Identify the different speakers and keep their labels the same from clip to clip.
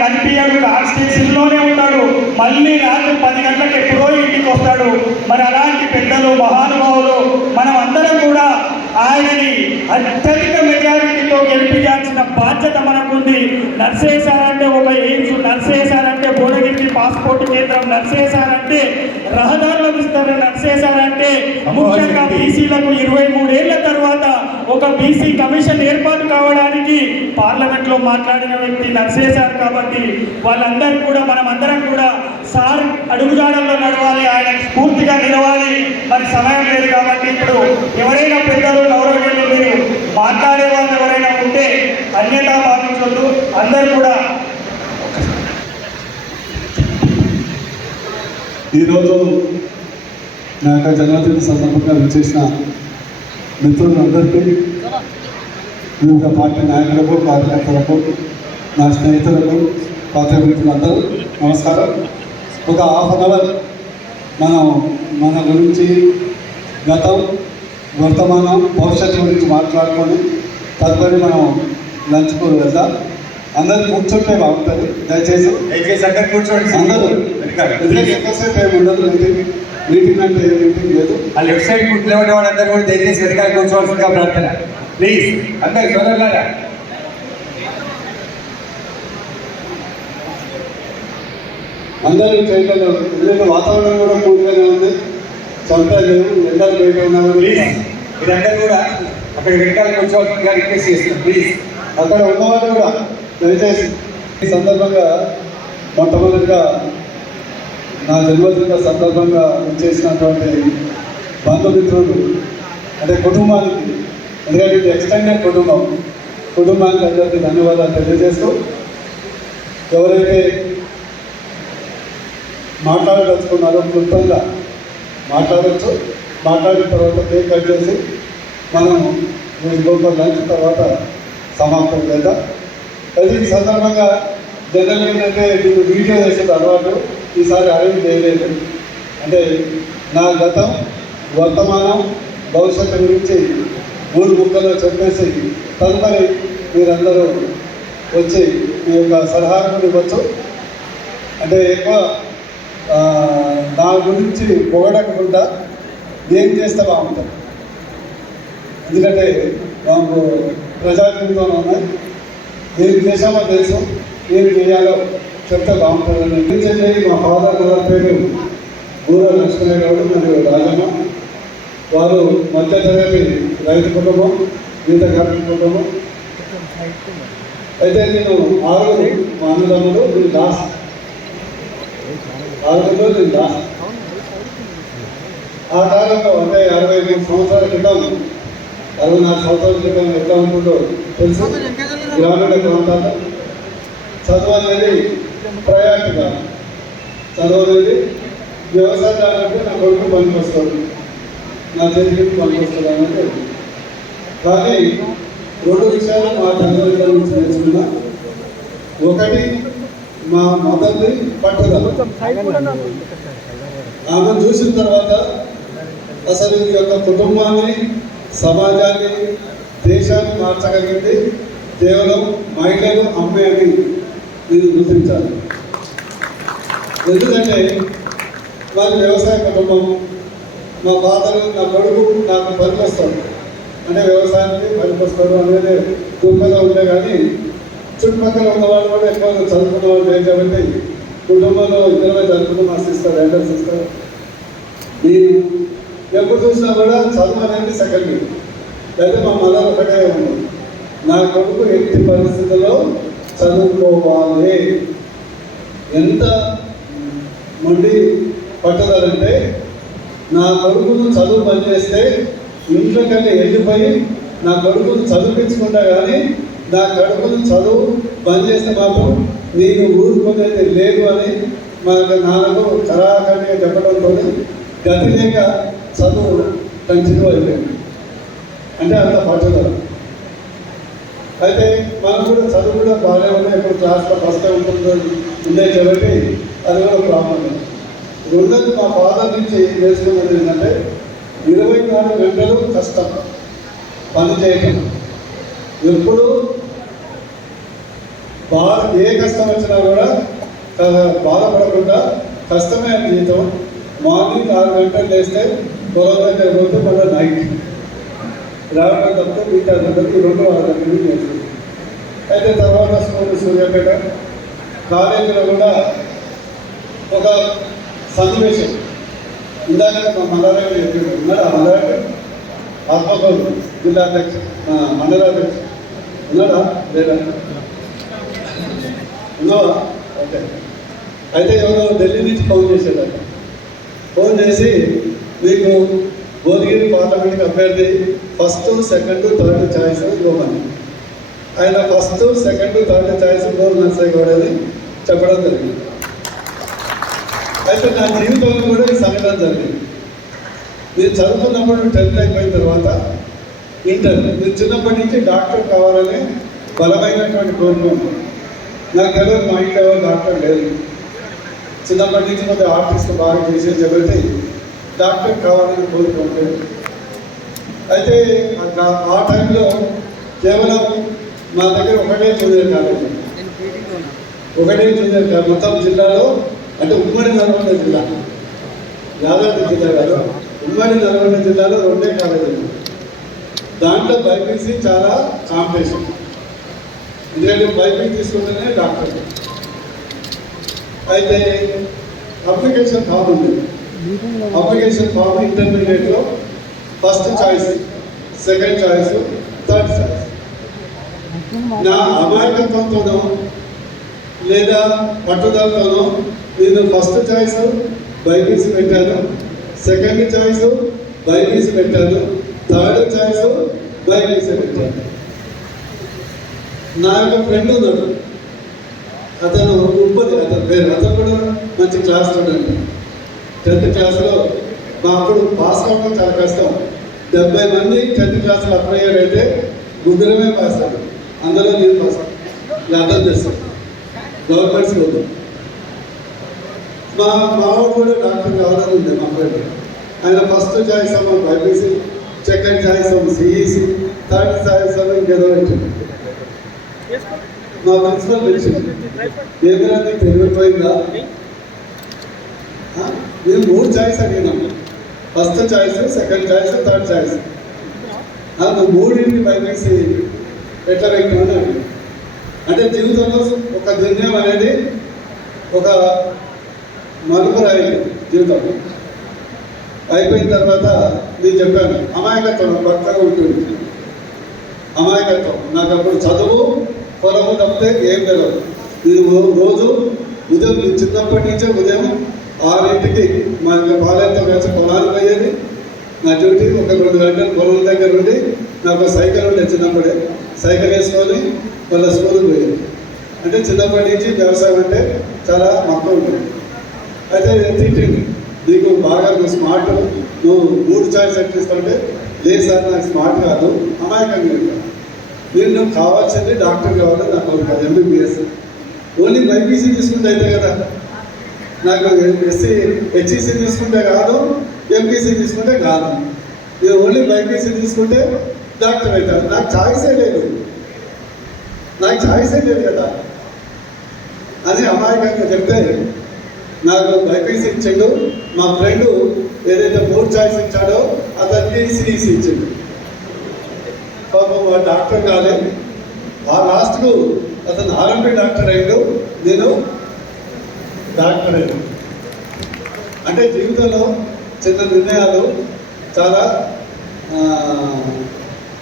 Speaker 1: కనిపించడు కాన్స్టిట్యూషన్లోనే ఉంటాడు మళ్ళీ రాత్రి పది గంటలకు ఎప్పుడో ఇంటికి వస్తాడు. మరి అలాంటి పెద్దలు మహానుభావులు మనం అందరం కూడా ఆయనని అత్యధిక మెజారిటీతో గెలిపించాల్సిన బాధ్యత మనకుంది. నర్సేశారంటే ఒక ఎయిమ్స్ నర్సేశారంటే భువనగిరి పాస్పోర్ట్ కేంద్రం నర్సేశారంటే రహదారుల విస్తరణ నర్సేశారంటే ముఖ్యంగా బీసీలకు ఇరవై మూడేళ్ళ తర్వాత ఒక బీసీ కమిషన్ ఏర్పాటు కావడానికి పార్లమెంట్లో మాట్లాడిన వ్యక్తి నర్సేశారు కాబట్టి వాళ్ళందరూ కూడా మనం అందరం కూడా సార్ అడుగుజాడల్లో నడవాలి ఆయన స్ఫూర్తిగా నిలవాలి. మరి సమయం లేదు కాబట్టి ఇప్పుడు ఎవరైనా పెద్దలు గౌరవనీయులు మీరు మాట్లాడే వాళ్ళు ఎవరైనా ఉంటే అన్యతా భావించొద్దు అందరూ కూడా
Speaker 2: ఈరోజు నా యొక్క జన్మదిన సందర్భంగా విచ్చేసిన మిత్రులందరికీ వివిధ పార్టీ నాయకులకు కార్యకర్తలకు నా స్నేహితులకు పాత్ర నమస్కారం. ఒక హాఫ్ అన్ అవర్ మనం మన గురించి గతం వర్తమానం భవిష్యత్తు గురించి మాట్లాడుకొని తదుపరి మనం లంచ్కు వెళ్దాం. అందరూ కూర్చుంటే బాగుంటుంది దయచేసి.
Speaker 3: దయచేసి అందరు కూర్చోండి.
Speaker 2: అందరూ. ఎక్కువసేపు ఏమి ఉండదు. మీటింగ్ అంటే మీటింగ్ లేదు.
Speaker 3: ఆ లెఫ్ట్ సైడ్ కూర్చునే వాళ్ళందరూ కూడా దయచేసి వెనకాల కూర్చోవలసిందిగా ప్రార్థన. ప్లీజ్ అందరు సోదరులారా.
Speaker 2: అందరూ చేయగలరు ఎందుకంటే వాతావరణం కూడా కూల్గానే ఉంది. చంప లేవు ఎండలు బయట ఉన్నామని
Speaker 3: ప్లీజ్ మీరందరూ కూడా అక్కడ వెనకాల కూర్చోవలసిందిగా రిక్వెస్ట్ చేస్తున్నాం. ప్లీజ్
Speaker 2: అక్కడ ఉన్నవాళ్ళు కూడా దయచేసి ఈ సందర్భంగా మొట్టమొదటిగా నా జన్మదిన సందర్భంగా వచ్చేసినటువంటి బంధుమిత్రులు అంటే కుటుంబానికి ఎందుకంటే ఇది ఎక్స్టెండెడ్ కుటుంబం. కుటుంబానికి అందరికీ ధన్యవాదాలు తెలియజేస్తూ ఎవరైతే మాట్లాడదలుచుకున్నారో క్లుప్తంగా మాట్లాడచ్చు. మాట్లాడిన తర్వాత కేక్ కట్ చేసి మనం ఇంకొక లంచ్ తర్వాత సమాప్తం చేద్దాం. అయితే ఈ సందర్భంగా జనరల్ ఏంటంటే నేను వీడియో చేసిన అలవాటు ఈసారి అరేంజ్ చేయలేదు. అంటే నా గతం వర్తమానం భవిష్యత్తు గురించి మూడు ముక్కలో చెప్పేసి తదుపరి మీరందరూ వచ్చి మీ యొక్క సలహాలు ఇవ్వచ్చు. అంటే ఎక్కువ నా గురించి పొగడకుండా ఏం చేస్తే బాగుంటుంది? ఎందుకంటే మాకు ప్రజా ఉన్నాయి ఏం చేశామో తెలుసు ఏం చేయాలో చెప్తే బాగుంటుందని నిలిచేది మా ఫాదర్ గారి పేరు బూర లక్ష్మణ గౌడ్ మరియు రాజమ్మ. వారు మధ్యతరగతి రైతు కుటుంబం గీత కార్మిక కుటుంబం. అయితే నేను ఆరుగురు మా అన్నదమ్ములు నేను లాస్ట్ ఆరుగురు నేను లాస్ట్ ఆ కాలంలో అంటే అరవై మూడు సంవత్సరాల క్రితం అరవై నాలుగు సంవత్సరాల క్రితం ఎట్లా ఉంటుందో తెలుసు? గ్రామీణ ప్రాంతాల్లో చదువు అనేది ప్రయారిటీగా. చదువు అనేది వ్యవసాయం అంటే నా కొడుకు పనికి వస్తాడు నా చేతికి పనికి వస్తాడు అనేది కానీ రెండు విషయాలు మా తల్లిదండ్రుల నుంచి నేర్చుకున్నా ఒకటి మా మదర్ని పట్టుదల. ఆమె చూసిన తర్వాత అసలు ఈ యొక్క కుటుంబాన్ని సమాజాన్ని దేశాన్ని మార్చగలిగింది కేవలం మహిళలు అమ్మే అని మీరు గుర్తించాలి. ఎందుకంటే మాది వ్యవసాయ కుటుంబం. మా బాధలు నా కొడుకు నాకు పనికొస్తాడు అంటే వ్యవసాయానికి పనికొస్తాడు అనేది దుర్మద ఉండే కానీ చుట్టుపక్కల ఉన్న వాళ్ళు కూడా ఎక్కువ చదువుకున్న వాళ్ళు లేదు కాబట్టి కుటుంబంలో ఇద్దరు చదువుకున్న ఆశిస్తారు సిస్టర్ ఎల్డర్ సిస్టర్ నేను ఎప్పుడు చూసినా కూడా చదువు అనేది సెకండ్ అయితే మా మదర్ ఒకటే ఉంది. నా కొడుకు ఎట్టి పరిస్థితుల్లో చదువుకోవాలి. ఎంత మొండి పట్టుదలంటే నా కొడుకును చదువు పనిచేస్తే ఇంట్లో కన్నా వెళ్ళిపోయి నా కొడుకును చదివించుకుంటా కానీ నా కొడుకును చదువు బంద్ చేస్తే మాత్రం నేను ఊరుకునేది లేదు అని మా నాన్నకు కరాఖండిగా చెప్పడంతో గతి లేక చదువు కంటిన్యూ అయిపోయింది. అంటే అంత పట్టుదల. అయితే మనం కూడా చదువు కూడా బాగానే ఉన్నాయి. ఇప్పుడు క్లాస్లో ఫస్ట్ ఉంటుంది ఉండే కాబట్టి అది కూడా ప్రాబ్లం రెండోది మా ఫాదర్ నుంచి నేర్చుకున్నది ఏంటంటే ఇరవై నాలుగు గంటలు కష్టం పని చేయటం. ఎప్పుడు? బాధ ఏ కష్టం వచ్చినా కూడా బాధపడకుండా కష్టమే అని జీవితం. మార్నింగ్ ఆరు గంటలు లేస్తే పొలం దగ్గర మళ్ళీ నైట్ రావడం తప్ప మిగతా అందరికీ రెండు ఆరు గంటలు చేస్తుంది అయితే తర్వాత స్కూల్ సూర్యాపేట కాలేజీలో కూడా ఒక సన్నివేశం. ఇందాక మా మండలానికి చెప్పాడు ఉన్నాడు? ఆ మండలానికి ఆత్మకూరు జిల్లా అధ్యక్ష మండల మండలాధ్యక్ష ఉన్నాడా లేదా ఉన్నావా? ఓకే. అయితే ఎవరో ఢిల్లీ నుంచి ఫోన్ చేసేదాన్ని ఫోన్ చేసి మీకు భువనగిరి పార్లమెంట్కి అభ్యర్థి ఫస్ట్ సెకండ్ థర్డ్ ఛాయిస్ ఇవ్వమని ఆయన ఫస్ట్ సెకండ్ థర్డ్ ఛాయిస్ గోల్ నర్సయ్య గౌడ్ అని చెప్పడం జరిగింది. అయితే నా జీవితంలో కూడా ఈ సంఘటన జరిగింది. నేను చదువుకున్నప్పుడు టెన్త్ అయిపోయిన తర్వాత ఇంటర్. నేను చిన్నప్పటి నుంచి డాక్టర్ కావాలని బలమైనటువంటి కోరిక నాకు ఎవరు మా ఇంట్లో డాక్టర్ లేదు చిన్నప్పటి నుంచి కొంచెం ఆర్టిస్ట్ బాగా చేసే చెబితే డాక్టర్ కావాలని కోరిక ఉంటుంది అయితే ఆ- ఆ టైంలో కేవలం మా దగ్గర ఒకటే జూనియర్ కాలేజ్. ఒకటే జూనియర్ కాలేజ్ మొత్తం జిల్లాలో అంటే ఉమ్మడి నల్గొండ జిల్లా. యాదాద్రి జిల్లా కాదు ఉమ్మడి నల్గొండ జిల్లాలో రెండే కాలేజీలు. దాంట్లో బైపీసీ చాలా కాంపిటీషన్. ఎందుకంటే బైపీసీ తీసుకుంటేనే డాక్టర్. అయితే అప్లికేషన్ ఫామ్ ఉంది అప్లికేషన్ ఫామ్ ఇంటర్మీడియట్లో first choice second choice third choice నా అమాయకత్వంతోనో లేదా పట్టుదలతోనో నేను ఫస్ట్ చాయిస్ బైపీసీ పెట్టాను సెకండ్ చాయిస్ బైపీసీ పెట్టాను థర్డ్ చాయిస్ బైపీసీ పెట్టాను. నా యొక్క ఫ్రెండ్ ఉన్నాడు. అతను ఉప్పది అతను పేరు అతను కూడా మంచి క్లాస్ స్టూడెంట్ టెన్త్ క్లాస్లో మా అప్పుడు పాస్ అవ్వడం చాలా కష్టం. డెబ్బై మంది టెన్త్ క్లాస్లో అప్లై అయ్యారంటే ముగ్గురమే పాస్ అయ్యారు అందులో నేను పాస్ అయ్యాను అర్థం చేస్తాను గవర్నమెంట్ స్కూల్. మా మావాడు కూడా డాక్టర్ కావాలని ఉంది మా ఫ్రెండ్ ఆయన ఫస్ట్ చాయిస్ ఏమో బైపీసీ సెకండ్ ఛాయిస్ అమ్మ సిఈసి థర్డ్ చాయిస్ ఏమో ఇంకేదో పెట్టింది మా ప్రిన్సిపల్ పిలిచింది. ఏమైనా తెలియపోయిందా నేను మూడు choice అడిగినాను first choice second choice third choice నాకు మూడింటి బైపీసీ ఎట్లా పెట్టాను అడిగాను అంటే జీవితంలో ఒక నిర్ణయం అనేది ఒక మలుపు రాయి జీవితం అయిపోయిన తర్వాత నేను చెప్పాను అమాయకత్వం భర్తగా ఉంటుంది అమాయకత్వం నాకు అప్పుడు చదువు పొలము తప్పితే ఏం తెలియదు నేను రోజు ఉదయం చిన్నప్పటి నుంచే ఉదయం ఆరింటికి మా యొక్క బాల్యంతో కలిసి పొలానికి పోయేది నా డ్యూటీ ఒక రెండు గంటలు పొలం దగ్గర ఉండి నాకు ఒక సైకిల్ ఉండే చిన్నప్పుడే. సైకిల్ వేసుకొని వాళ్ళ స్కూల్కి పోయేది. అంటే చిన్నప్పటి నుంచి వ్యవసాయం అంటే చాలా మక్కువ ఉంటుంది. అయితే తిట్టింది నీకు బాగా నువ్వు స్మార్ట్ నువ్వు మూడు చాయిస్ ఎట్టిస్తుంటే లేదు సార్ నాకు స్మార్ట్ కాదు. అమాయకంగా ఉంటాను నేను నువ్వు కావాల్సింది డాక్టర్ కావాలి నాకు కోరిక ఎంబీబీఎస్ ఓన్లీ బైపీసీ తీసుకుంటే అయితే కదా. నాకు ఎస్సీ హెచ్ఈసీ తీసుకుంటే కాదు ఎంపీసీ తీసుకుంటే కాదు. నేను ఓన్లీ బైపీసీ తీసుకుంటే డాక్టర్ అవుతాను నాకు ఛాయిసే లేదు. నాకు ఛాయిసే లేదు కదా. అని అమాయకంగా చెప్తే నాకు బైపీసీ ఇచ్చిండు. మా ఫ్రెండ్ ఏదైతే మూడు చాయిస్ ఇచ్చాడో అతనికి టీసీసీ ఇచ్చిండు. పాపం వాడు డాక్టర్ కాలే. ఆ లాస్ట్కు అతను ఆర్ఎంపీ డాక్టర్ అయ్యాడు నేను డాక్టర్ అంటే జీవితంలో చిన్న నిర్ణయాలు చాలా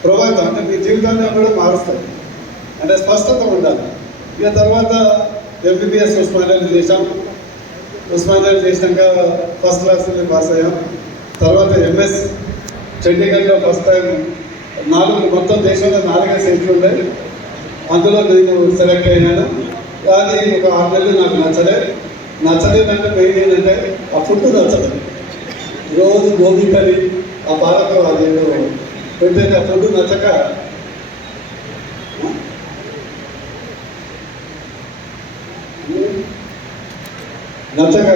Speaker 2: ప్రభావితం. అంటే మీ జీవితాన్ని కూడా మారుస్తాయి. అంటే స్పష్టత ఉండాలి. ఇక తర్వాత ఎంబీబీఎస్ ఉస్మానియాలు చేశాం. ఉస్మానియాలు చేసినాక ఫస్ట్ క్లాస్ పాస్ అయ్యాం. తర్వాత ఎంఎస్ చండీగఢ్లో ఫస్ట్ టైం నాలుగు మొత్తం దేశంలో నాలుగే సీట్లు ఉన్నాయి అందులో నేను సెలెక్ట్ అయినాను కానీ ఒక ఆరు నెలలు నాకు నచ్చలేదు నచ్చలేదంటే మెయిన్ ఏంటంటే ఆ ఫుడ్ నచ్చదు. రోజు గోబీ కర్రీ ఆ పాలక అదేదో ఏదో పెడితే ఆ ఫుడ్ నచ్చక. నచ్చక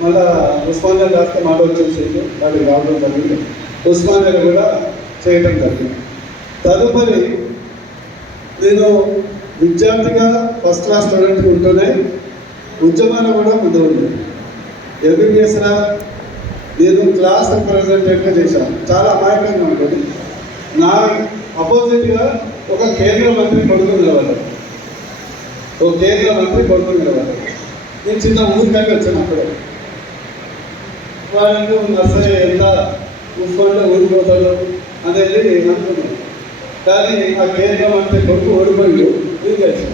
Speaker 2: మళ్ళా ఉస్మానియా రాస్తే మాట వచ్చేసి వాటికి రావడం జరిగింది. ఉస్మానియా కూడా చేయడం జరిగింది. తదుపరి నేను విద్యార్థిగా ఫస్ట్ క్లాస్ స్టూడెంట్ ఉంటూనే ఉద్యమాలు కూడా ముందు ఉంది ఎంబీబీఎస్లో నేను క్లాస్ రిప్రజెంటేటివ్గా చేశాను. చాలా అమాయకంగా ఉంటుంది. నా అపోజిట్గా ఒక కేంద్ర మంత్రి కొడుకు నిలవాలి ఒక కేంద్ర మంత్రి కొడుకు నిలవాలి నేను చిన్న ఊరికాకి వచ్చినప్పుడు వాళ్ళు నర్సరీ ఎంత చూసుకుంటే ఊరిపోతాడు అని అనేది అనుకున్నాను. కానీ ఆ కేంద్ర మంత్రి కొడుకు ఓడిపోయి ఊరికొచ్చి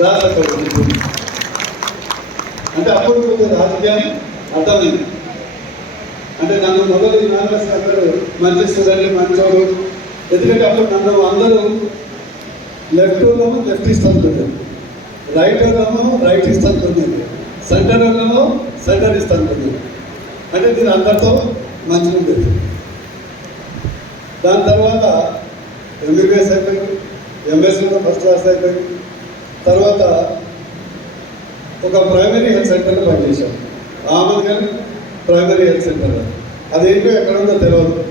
Speaker 2: దాదాపు అంటే అప్పుడు కొంచెం రాజకీయం అర్థమైంది. అంటే నన్ను మొదలు కాంగ్రెస్ అందరూ మంచి స్టూడెంట్ మంచోడు. ఎందుకంటే అప్పుడు నన్ను అందరూ లెఫ్ట్ వాళ్ళము లెఫ్ట్ ఇస్తాను రైట్ వాళ్ళము రైట్ ఇస్తాను సెంటర్ వాళ్ళము సెంటర్ ఇస్తాను అంటే నేను అందరితో మంచిగా ఉండేది. దాని తర్వాత ఎంబీబీఎస్ అయిపోయింది. ఎంఎస్సీలో ఫస్ట్ క్లాస్ అయిపోయింది. తర్వాత ఒక ప్రైమరీ హెల్త్ సెంటర్లో పనిచేశాం. ఆమెన్ గారు ప్రైమరీ హెల్త్ సెంటర్ అది ఏంటో ఎక్కడ ఉందో తెలియదు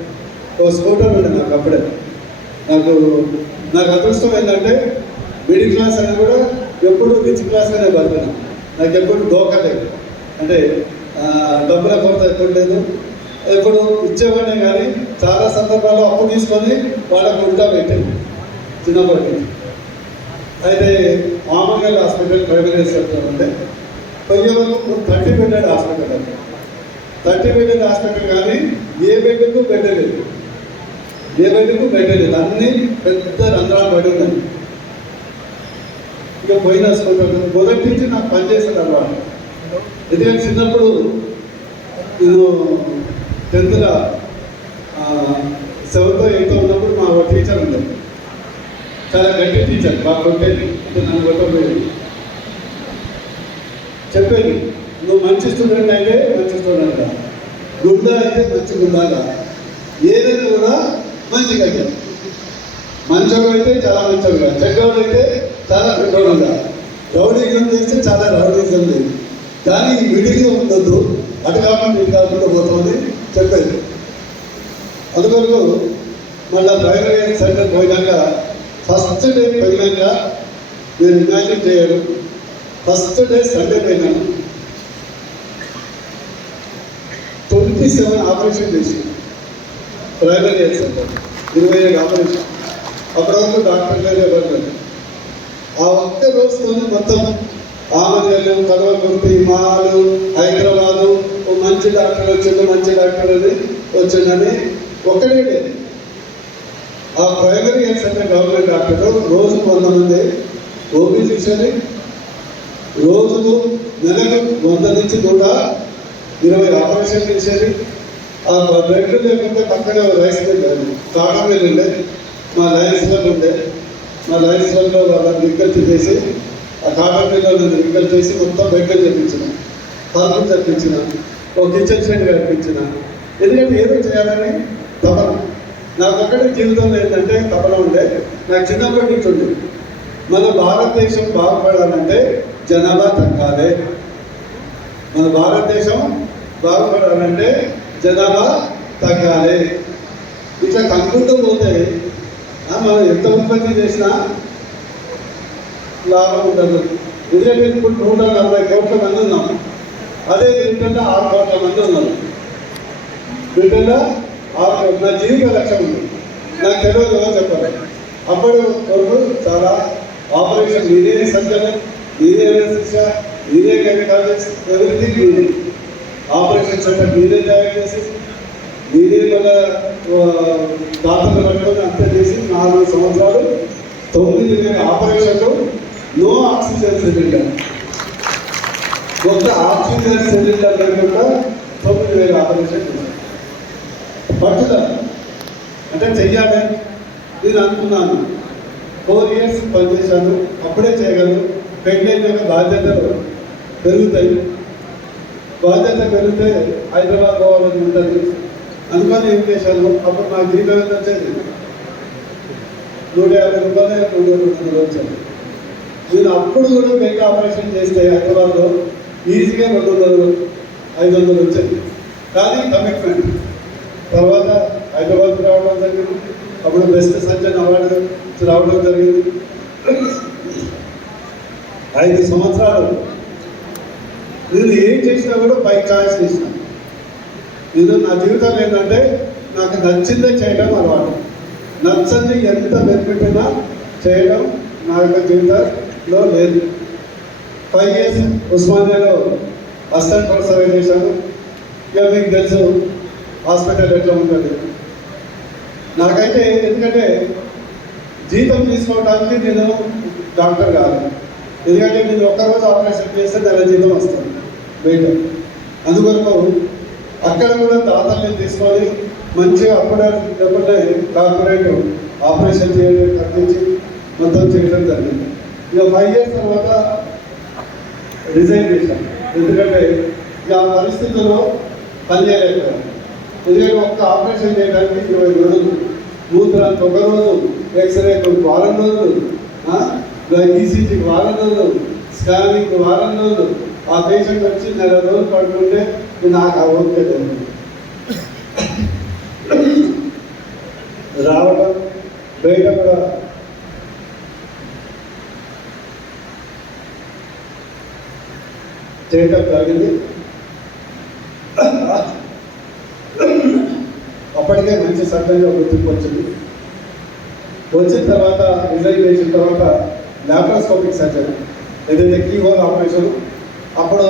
Speaker 2: ఓ స్కూటర్ ఉండే నాకు అప్పుడే. నాకు నాకు అదృష్టం ఏంటంటే మిడిల్ క్లాస్ అని కూడా ఎప్పుడు రిచ్ క్లాస్గానే బతికాను నాకు ఎప్పుడు దోకా లేదు. అంటే డబ్బుల కొరత ఎప్పుడు లేదు. ఎప్పుడు ఇచ్చేవాడిని కానీ చాలా సందర్భాల్లో అప్పు తీసుకొని వాళ్ళకు ఉంటా పెట్టాను. చిన్నప్పటి నుంచి. అయితే మామూలుగా హాస్పిటల్ ప్రైవేట్ సెక్టర్ ఉంటే పోయే థర్టీ బెడెడ్ హాస్పిటల్ అండి. థర్టీ బెడెడ్ హాస్పిటల్ కానీ ఏ బెడ్కు బెడ్ లేదు. ఏ బెడ్కు బెడ్ లేదు. అన్ని పెద్ద రంధ్రాలు బెడ్ ఉన్నాయి. ఇక పోయిన హాస్పిటల్ మొదటి నుంచి నాకు పనిచేసిన అలవాటు. ఎందుకంటే చిన్నప్పుడు నేను టెన్త్లో సెవెంత్ ఎయిత్ ఉన్నప్పుడు మా టీచర్ ఉండేది. చాలా గట్టి టీచర్ బాగా కొట్టేది అంటే నన్ను కొట్టబోయేది. చెప్పేది నువ్వు మంచి స్టూడెంట్ అయితే మంచి స్టూడెంట్ రా. గుండా అయితే మంచి గుండాగా ఏదైనా కూడా మంచిగా అయ్యాడు మంచోడు అయితే చాలా మంచోడుగా చెడ్డోడు అయితే చాలా చెడ్డోడుగా రౌడీజం చేస్తే చాలా రౌడీజం లేదు. కానీ ఈ విడిగా ఉండొద్దు అటు కాకుండా ఇటు కాకుండా పోతుంది. చెప్పేది అందుకొరకు మళ్ళీ ప్రైమరీ సెంటర్ పోయినాక ఫస్ట్ డే పోయినాక నేను ఇమాజిన్ చేయను ఫస్ట్ డే సండే అయినా. ట్వంటీ సెవెన్ ఆపరేషన్ చేసి. ప్రైమరీ హెల్త్ ఇరవై ఏడు ఆపరేషన్. అప్పటివరకు డాక్టర్ గారు ఎవరు ఆ ఒక్క రోజుతో మొత్తం ఆమదేలు కడవకుర్తి మాలు హైదరాబాదు ఓ మంచి డాక్టర్ వచ్చిండు మంచి డాక్టర్ అని వచ్చిండని ఒక్కడే లేదు. ఆ primary health center government doctor రోజు వంద మంది ఓపీ చూసేది రోజుకు నెలకు వంద నుంచి నూట ఇరవై ఆపరేషన్ చేసేది ఆ బెడ్ లేకుండా పక్కనే ఓ రైస్ మిల్ ఉంది. ఉండే మా లయన్స్ ఉండే. మా లయన్స్ వాళ్ళని విజ్ఞప్తి చేసి ఆ కాటన్ మిల్లో నన్ను చేసి మొత్తం బెడ్లు తెప్పించిన పార్కులు తెప్పించిన ఒక కిచెన్ షెడ్ కల్పించిన ఎందుకంటే ఏదో చేయాలని తపన. నాకు ఒక్కటి జీవితంలో ఏంటంటే తపన ఉండే. నాకు చిన్నప్పటి నుంచి ఉండే మన భారతదేశం బాగుపడాలంటే జనాభా తగ్గాలి. మన భారతదేశం బాగుపడాలంటే జనాభా తగ్గాలి. ఇట్లా తగ్గుతూ పోతే మనం ఎంత ఉత్పత్తి చేసినా లాభం ఉండదు. ఎందుకంటే ఇప్పుడు నూట నలభై కోట్ల మంది ఉన్నాం. అదే బ్రిటన్లో ఆరు కోట్ల మంది ఉన్నారు. బ్రిటన్లో నా జీవిత లక్ష్యం ఉంది. నాకు తెలియదు అని చెప్పాలి అప్పుడు కొరకు చాలా ఆపరేషన్ ఇదే సర్జన్ ఇదే శిక్ష ఇదే కాలేజ్ ఎవ్రీథింగ్ నేనే ఆపరేషన్ సెంటర్ మీరే తయారు చేసి మీరే మన దాతలు పట్టుకొని అంతా చేసి నాలుగు సంవత్సరాలు తొమ్మిది వేల ఆపరేషన్లు నో ఆక్సిజన్ సిలిండర్ కొత్త ఆక్సిజన్ సిలిండర్ లేకుండా తొమ్మిది వేల ఆపరేషన్ చేశాను. పట్టుదల అంటే చెయ్యాలి. నేను అనుకున్నాను. ఫోర్ ఇయర్స్ పనిచేశాను అప్పుడే చేయగలను. పెళ్ళైన బాధ్యతలు పెరుగుతాయి. బాధ్యత పెరిగితే హైదరాబాద్ పోవాలని ఉంటుంది. అనుకొని ఏం చేశాను? అప్పుడు నాకు జీతం ఎంత వచ్చేది? నూట యాభై రూపాయలు రెండు వందల రూపాయలు వచ్చాను నేను అప్పుడు కూడా మెగా ఆపరేషన్ చేస్తే హైదరాబాద్లో ఈజీగా రెండు వందలు ఐదు వందలు వచ్చాయి. కానీ కమిట్మెంట్ తర్వాత హైదరాబాద్ రావడం జరిగింది. అప్పుడు బెస్ట్ సర్జన్ అవార్డు రావడం జరిగింది. ఐదు సంవత్సరాలు. నేను ఏం చేసినా కూడా బై ఛాయిస్ చేసిన నేను నా జీవితం ఏంటంటే నాకు నచ్చిందే చేయడం అలవాటు. నచ్చింది ఎంత బెనిఫిట్ అయినా చేయడం నా యొక్క జీవితంలో లేదు. ఫైవ్ ఇయర్స్ ఉస్మానియాలో అసిస్టెంట్ ప్రొఫెసర్గా చేశాను. ఇక మీకు తెలుసు హాస్పిటల్ ఎట్లా ఉంటుంది? నాకైతే ఎందుకంటే జీతం తీసుకోవడానికి నేను డాక్టర్ కాదు. ఎందుకంటే నేను ఒక్కరోజు ఆపరేషన్ చేస్తే నెల జీతం వస్తుంది బయట. అందుకొరకు అక్కడ కూడా దాతల్ని తీసుకొని మంచిగా అప్పుడే లేకుంటే కార్పొరేట్ ఆపరేషన్ చేయడం కట్టించి మొత్తం చేయడం జరిగింది. ఇక ఫైవ్ ఇయర్స్ తర్వాత రిజైన్ చేశాను. ఎందుకంటే ఇక ఆ పరిస్థితుల్లో పనిచేయలేకపోయాను ఎందుకంటే ఒక్క ఆపరేషన్ చేయడానికి ఇరవై రోజులు. మూత్రానికి ఒక రోజు ఎక్స్రేకు వారం రోజులు ఈసీజీకి వారం రోజులు స్కానింగ్కి వారం రోజులు. ఆ పేషెంట్ వచ్చి నెల రోజులు పడుకుంటే నాకు ఆ ఓపిక రావడం బయట కూడా. చేయటం జరిగింది అప్పటికే మంచి సర్జన్గా గుర్తింపు వచ్చింది. వచ్చిన తర్వాత రిజల్ట్ చేసిన తర్వాత లాప్రోస్కోపిక్ సర్జరీ. ఏదైతే కీ హోల్ ఆపరేషన్ అప్పుడు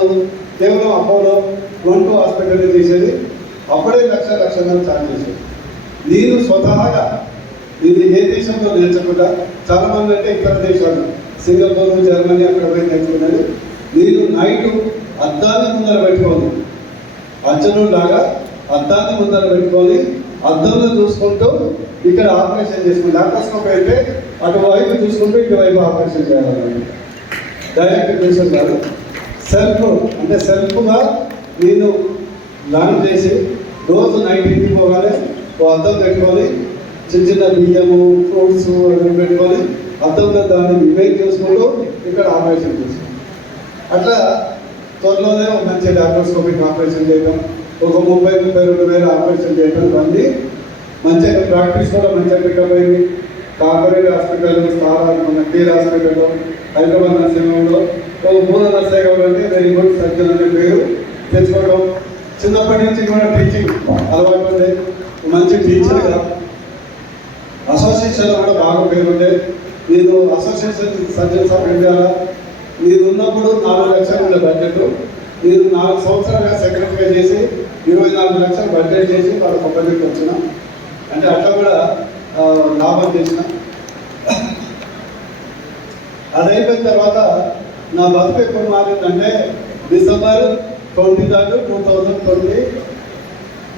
Speaker 2: కేవలం అపోలో వన్ టూ హాస్పిటల్ చేసేది. అప్పుడే లక్ష లక్షలు ఛార్జ్ చేసేది. నేను స్వతహాగా ఇది ఏ దేశంలో నేర్చకుండా చాలా మంది అంటే ఇతర దేశాలు సింగపూర్ జర్మనీ అక్కడ పోయి నేర్చుకున్నది. నేను నైట్ అద్దాన్ని ముందర పెట్టుకోను. అర్జునుడు లాగా అద్దాన్ని ముందర పెట్టుకొని అద్దంలో చూసుకుంటూ ఇక్కడ ఆపరేషన్ చేసుకుని ల్యాప్టాస్కోప్ అయితే అటువైపు చూసుకుంటూ ఇటువైపు ఆపరేషన్ చేయాలి డైరెక్ట్ చూసుకున్నారు కాదు సెల్ఫ్ అంటే సెల్ఫ్గా నేను లాంగ్ చేసి రోజు నైట్ ఇంటికి పోగానే ఓ అద్దం పెట్టుకొని చిన్న చిన్న బియ్యము ఫ్రూట్స్ అవి పెట్టుకొని అద్దంలో దాన్ని వివేక్ చేసుకుంటూ ఇక్కడ ఆపరేషన్ చేసుకుంటాం అట్లా త్వరలోనే మంచి డాక్టోస్కోపిక్ ఆపరేషన్ చేయడం ఒక ముప్పై ముప్పై రెండు వేల ఆపరేషన్ చేయడం ఇవన్నీ మంచిగా ప్రాక్టీస్ కూడా మంచిగా పికప్ అయింది. కార్పొరేట్ హాస్పిటల్ స్థానాలు మన కేర్ హాస్పిటల్ హైదరాబాద్ నర్సింహంలో ఒక మూల నర్సే కాబట్టి వెరీ గుడ్ సర్జన్ అనే పేరు తెచ్చుకోవడం. చిన్నప్పటి నుంచి కూడా టీచింగ్ అలవాటు ఉండే. మంచి టీచర్గా అసోసియేషన్లో కూడా బాగా పేరుండే. నేను అసోసియేషన్ సర్జన్స్ ఆఫ్ ఇండియాలో నేను ఉన్నప్పుడు నాలుగు లక్షలు ఉండే బడ్జెట్ నేను నాలుగు సంవత్సరాలుగా సెక్రటరీగా చేసి ఇరవై నాలుగు లక్షలు బడ్జెట్ చేసి వాళ్ళకు కంపెనీకి వచ్చిన అంటే అట్లా కూడా లాభం చేసిన. అది అయిపోయిన తర్వాత నా బతుకు ఎప్పుడు మారిందంటే December twenty third two thousand twenty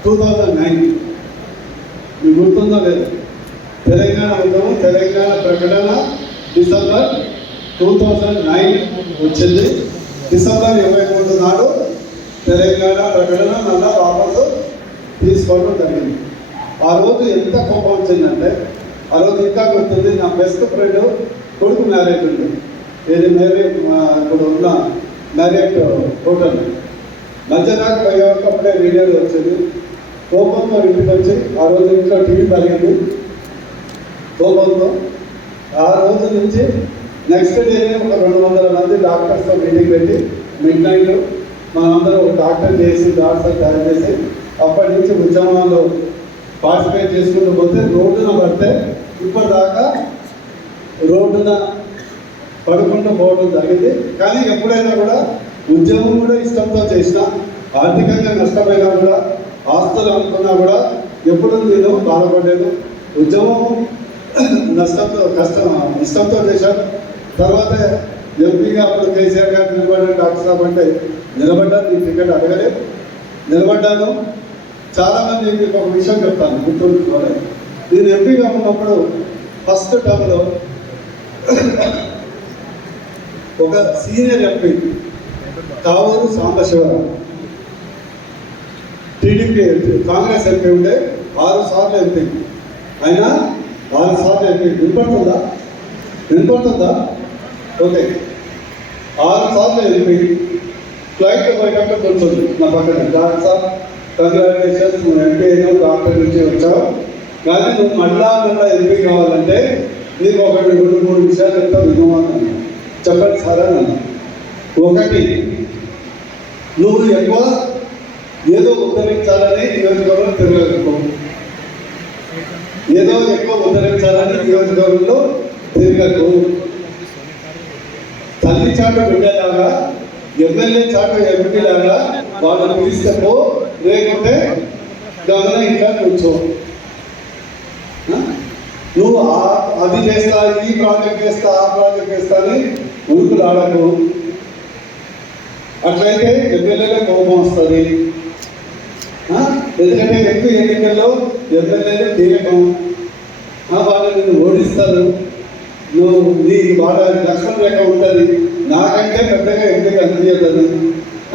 Speaker 2: two thousand nineteen మీకు గుర్తుందో లేదు. తెలంగాణ ఉద్యమం తెలంగాణ ప్రకటన డిసెంబర్ టూ థౌజండ్ నైన్ వచ్చింది. డిసెంబర్ ఇరవై మూడు నాడు తెలంగాణ ప్రకటన మళ్ళా వాపసు తీసుకోవడం జరిగింది. ఆ రోజు ఎంత కోపం వచ్చిందంటే ఆ రోజు ఇంకా గుర్తుంది నా బెస్ట్ ఫ్రెండ్ కొడుకు మ్యారేజ్ ఉంది ఏది మ్యారేజ్ ఇప్పుడు ఉన్న మ్యారేజ్ హోటల్ మధ్యదాకా పోయేటప్పుడే వీడియోలు వచ్చింది. కోపంతో ఇంటికి వచ్చి ఆ రోజు ఇంట్లో టీవీ పలిగింది కోపంతో ఆ రోజు నుంచి నెక్స్ట్ డేనే ఒక రెండు వందల మంది డాక్టర్స్తో మీటింగ్ పెట్టి మిడ్ నైట్ మనందరం ఒక డాక్టర్ చేసి డాక్టర్ తయారు చేసి అప్పటి నుంచి ఉద్యమంలో పార్టిసిపేట్ చేసుకుంటూ పోతే రోడ్డున పడితే ఇప్పటిదాకా రోడ్డున పడుకుంటూ పోవడం జరిగింది. కానీ ఎప్పుడైనా కూడా ఉద్యమం కూడా ఇష్టంతో చేసిన ఆర్థికంగా నష్టమైనా కూడా ఆస్తులు అనుకున్నా కూడా ఎప్పుడు నేను బాధపడలేదు. ఉద్యమం నష్టంతో కష్టం ఇష్టంతో చేశాను. తర్వాత ఎంపీగా అప్పుడు కేసీఆర్ గారు నిలబడ్డాను డాక్టర్ సాబ్ అంటే నిలబడ్డాను నీ టికెట్ అడగలేదు. నిలబడ్డాను. చాలామంది మీకు ఒక విషయం చెప్తాను గుర్తుంచుకోవాలి నేను ఎంపీగా ఉన్నప్పుడు ఫస్ట్ టర్మ్లో ఒక senior MP Kavuru Sambasivarao. TDP MP Congress MP ఉండే ఆరు సార్లు ఎంపీ. అయినా ఆరు సార్లు ఎంపీ. వినపడుతుందా? వినపడుతుందా? ఓకే. ఆరు సార్లు ఎంపీ ఫ్లైట్ పోయేటప్పుడు కూర్చోండి నా పక్కన డాక్టర్ సార్. కంగ్రాచులేషన్స్ నువ్వు ఎంపీ అయినావు డాక్టర్ నుంచి వచ్చావు. కానీ నువ్వు మళ్ళా మళ్ళా ఎంపీ కావాలంటే నీకు ఒకటి రెండు మూడు విషయాలు చెప్తా వినమన్నాను చెప్పండి సార్ అని అన్నా. ఒకటి నువ్వు ఎక్కువ ఏదో ఉద్ధరించాలని నియోజకవర్గం తిరగకు ఏదో ఎక్కువ ఉద్ధరించాలని నియోజకవర్గంలో తిరగకు. తల్లి చాట బిడ్డలాగా ఎమ్మెల్యే చాట ఎంపీలాగా వాళ్ళని పిలిస్తేపో లేకుంటే గమన ఇంకా కూర్చో. నువ్వు అది చేస్తా ఈ ప్రాజెక్ట్ చేస్తా ఆ ప్రాజెక్ట్ చేస్తా అని ఉరుకులు రాడకు అట్లయితే ఎమ్మెల్యేలో కోపం వస్తుంది. ఎందుకంటే ఎక్కువ ఎన్నికల్లో ఎమ్మెల్యేలు కీలకం. వాళ్ళని నిన్ను ఓడిస్తారు. నువ్వు నీ బాగా నష్టం లేక ఉంటుంది. నాకంటే పెద్దగా ఎందుకు అనిపించదని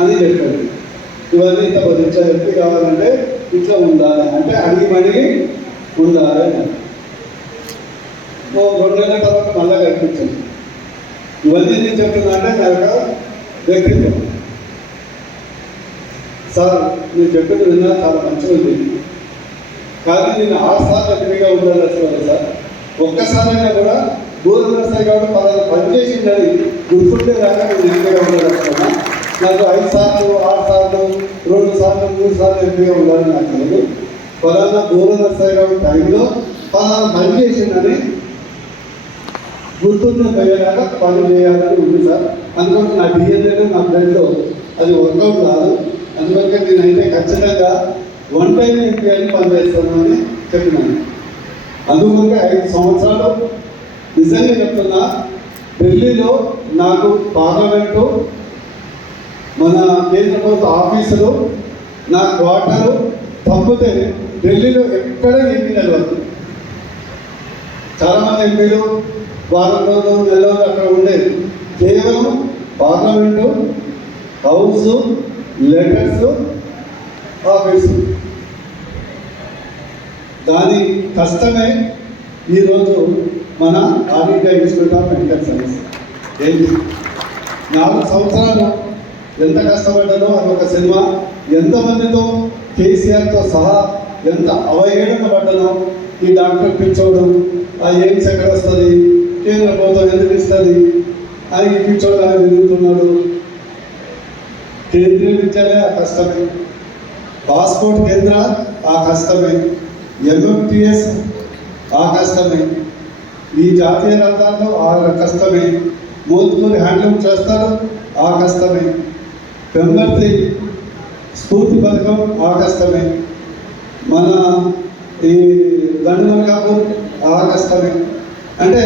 Speaker 2: అని చెప్పాడు. ఇవన్నీ ఇంత బదిలించా ఎంపీ కావాలంటే ఇట్లా ఉండాలి. అంటే అడిగి మడిగి ఉండాలి. ఓ రెండు నెలల తర్వాత మళ్ళా కనిపించింది ఇవన్నీ నేను చెప్తున్నా అంటే నా యొక్క వ్యక్తిత్వం. సార్ నేను చెప్పింది విన్నా చాలా మంచిగా కానీ నేను ఆరు సార్లు అగ్నిగా ఉండాలి సార్. ఒక్కసారైనా కూడా గోధుమ వస్తాయి కాబట్టి పలానా పని గుర్తుంటే దాకా నేను ఎంపీగా ఉండాలి అసలు నాకు ఐదు సార్లు ఆరు సార్లు రెండు సార్లు మూడు సార్లు ఎంపీగా ఉండాలని నాకు లేదు పలానా గోధుమ వస్తాయి కాబట్టి టైంలో పలానా పని చేసిందని గుర్తుండే పోయేలాగా పని చేయాలని ఉంది సార్. అందుకని నా డిఎన్ఏ నా బ్లడ్లో అది వర్కౌట్ కాదు. అందుకని నేనైతే ఖచ్చితంగా వన్ టైం ఎంపీ అని పనిచేస్తాను అని చెప్పినాను. అందుకొక ఐదు సంవత్సరాలు నిజంగా చెప్తున్నా ఢిల్లీలో నాకు పార్లమెంటు మన కేంద్ర ప్రభుత్వ ఆఫీసులు నా క్వార్టరు తప్పితే ఢిల్లీలో ఎక్కడ ఎంపీ నిలవద్దు చాలా మంది ఎంపీలు వారం రోజులు నెల రోజులు అక్కడ ఉండేది కేవలం పార్లమెంటు హౌస్ లెటర్స్ ఆఫీసు. దాని కష్టమే ఈరోజు మన all India institute of medical science ఏంటి నాలుగు సంవత్సరాలు ఎంత కష్టపడ్డానో అదొక సినిమా ఎంతమందితో కేసీఆర్తో సహా ఎంత అవహేళన పడ్డానో ఈ డాక్టర్ పిచ్చోడు ఆ ఎయిమ్స్ ఎక్కడ వస్తుంది కేంద్ర ప్రభుత్వం ఎందుకు ఇస్తుంది అని ఈ అని తిరుగుతున్నాడు కేంద్రీయ విద్యాలయ ఆ కష్టమే. పాస్పోర్ట్ కేంద్ర ఆ కష్టమే. ఎంఎంటిఎస్ ఆ కష్టమే. ఈ జాతీయ రథాల్లో ఆ కష్టమే మోతుకొని హ్యాండ్లూమ్ చేస్తారు. ఆ కష్టమే పెంబర్తి స్ఫూర్తి పథకం ఆ కష్టమే మన ఈ దండమల్కాపూర్ ఆ కష్టమే అంటే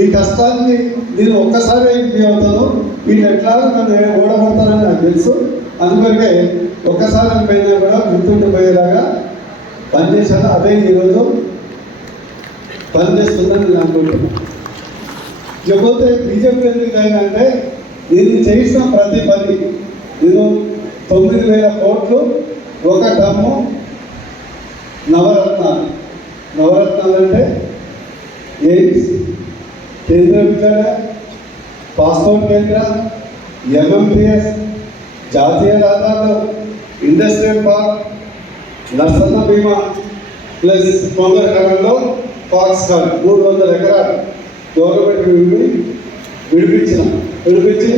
Speaker 2: ఈ కష్టాన్ని నేను ఒక్కసారి ఎంపీ అవుతాను వీళ్ళు ఎట్లా నన్ను ఓడగొడతారని నాకు తెలుసు. అందుకే ఒక్కసారి పోయినా కూడా గుర్తుండిపోయేలాగా పనిచేశాను. అదే ఈరోజు పనిచేస్తుందని నేను అనుకుంటున్నాను ఇకపోతే బీజేపీ ఎందుకు అంటే నేను చేసిన ప్రతి పని నేను తొమ్మిది వేల కోట్లు ఒక డమ్ము నవరత్నాలు. నవరత్నాలు అంటే ఎయిమ్స్ కేంద్ర విద్యాలయ పాస్పోర్ట్ కేంద్ర ఎంఎంపిఎస్ జాతీయ రహదారులు ఇండస్ట్రియల్ పార్క్ నర్సన్న బీమా ప్లస్ కొంగరకరంలో ఫాక్స్ కార్డ్ మూడు వందల ఎకరాలు గవర్నమెంట్ విడిపి విడిపించిన. విడిపించి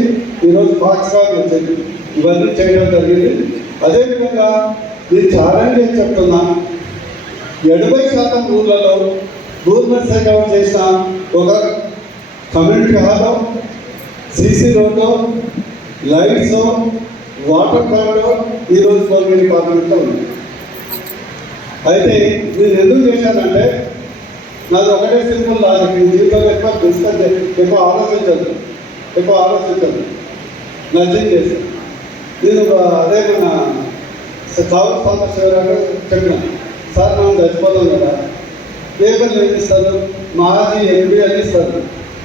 Speaker 2: ఈరోజు ఫాక్స్ వచ్చింది ఇవన్నీ చేయడం జరిగింది. అదేవిధంగా నేను ఛాలెంజ్ చేసి చెప్తున్నా ఎనభై శాతం ఊర్లలో గవర్నమెంట్ సైడ్ చేసిన ఒక community hall CC road lights water card ఈరోజు గవర్నమెంట్ డిపార్ట్మెంట్లో ఉంది. అయితే నేను ఎందుకు చేశానంటే నాది ఒకటే సింపుల్ లాజిక్ ఈ జీవితంలో ఎక్కువ డిస్కస్ ఎక్కువ ఆలోచించదు ఎక్కువ ఆలోచించదు నచ్చింది చేశాను. నేను అదే మన కావాలి సంతోష్ చెప్పిన. సార్ మనం చచ్చిపోతాం కదా. లేబర్లు ఏం ఇస్తారు? మాజీ ఎంపీ అని ఇస్తారు.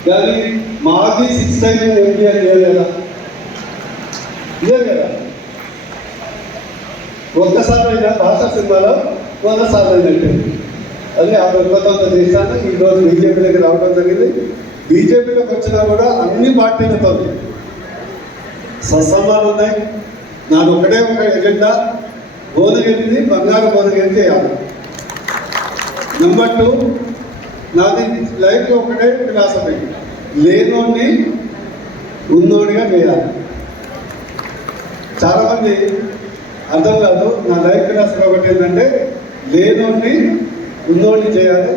Speaker 2: కానీ మాజీ సిక్స్ టైం ఎంపీ అని లేదు కదా. లేదు కదా. ఒక్కసారి అయినా భాషా సినిమాలో వంద సార్లు అయినట్టు. అది ఆ దొంగతంతో చేశాను. ఈరోజు బీజేపీలోకి రావడం జరిగింది. బీజేపీలోకి వచ్చినా కూడా అన్ని పార్టీలతో సత్సంబాలు ఉన్నాయి. నాది ఒకటే ఒక ఎజెండా బోధగెలిది బంగారు బోధగెలి చేయాలి. నెంబర్ టూ నాది లైఫ్లో ఒకటే ఫిలాసఫీ లేనోడిని ఉన్నోడిగా చేయాలి. చాలామంది అర్థం కాదు నా లైఫ్ ఫిలాసఫీ ఒకటి ఏంటంటే లేనోడిని ఇంకోటి చేయాలి.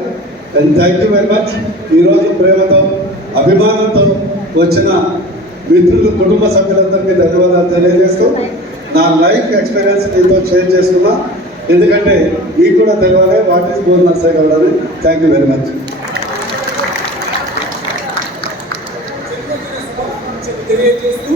Speaker 2: And thank you very much ఈరోజు ప్రేమతో అభిమానంతో వచ్చిన మిత్రులు కుటుంబ సభ్యులందరికీ ధన్యవాదాలు తెలియజేస్తూ నా లైఫ్ ఎక్స్పీరియన్స్ మీతో షేర్ చేసుకున్నా. ఎందుకంటే మీకు కూడా తెలియాలి వాట్ ఈస్ గోల్ నర్సయ్య గౌడ్ అని థ్యాంక్ యూ వెరీ మచ్
Speaker 4: తెలియజేస్తూ